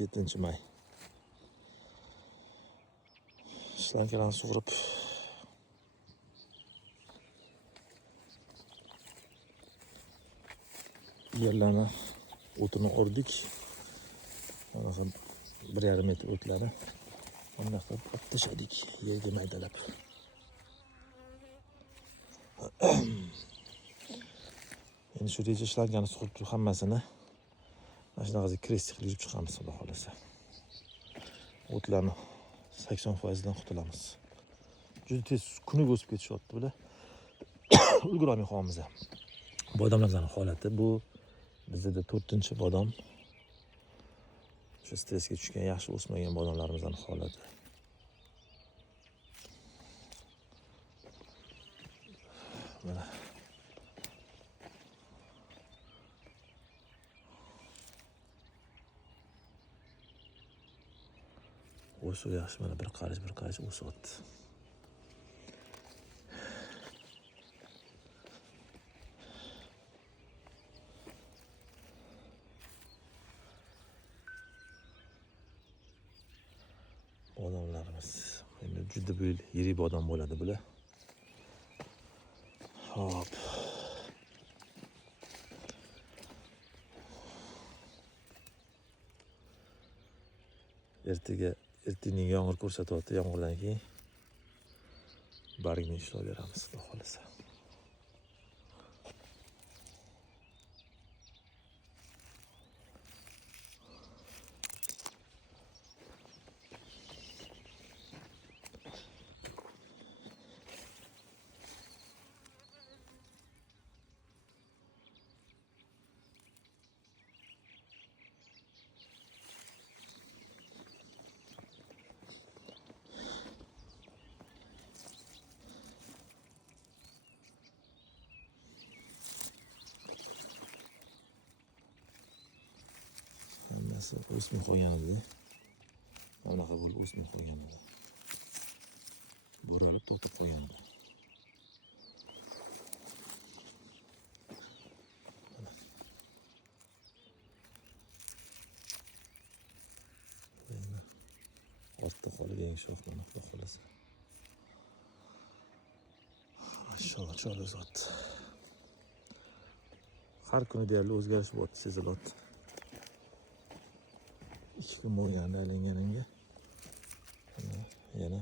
7-may. Shlankalarni sug'urib yerlarni o'tini o'rdik. Mana 1,5 metr o'tlari. Bunday qilib olib tashladik yerga maydalab. Endi shu reja shlankani sug'urib turib hammasini mana shunaqasi krestik qilib yurib chiqamiz, xudo xolasa. O'tlarni 80% qutulamiz. Juda tez kuniga o'sib ketishyapti bular. Ulgurolmay qolamiz ham. Bodomlarning holati bu bizda 4-bodom. O'sha stressga tushgan, yaxshi o'smagan bodomlarimizning holati. Mana o'suv yaxshi, mana bir qarich o'syapti. Bodomlarimiz endi juda yirik bodom bo'ladi bular. Hop. Ertaning yomg'ir ko'rsatyapti. Yomg'irdan keyin bargni ishlab beramiz, xudo xolasa. O'smay qo'ygan edi. Bunaqa bo'lib o'smay qo'ygan edi. Bo'ralib to'xtab qo'ygan edi. Endi ortda qolgan shox mana xudo xolasa. Mashallah zot. Har kuni deyarli o'zgarish bo'lyapti, sezilyapti. 2 kun bo'lganda aylanganimga yana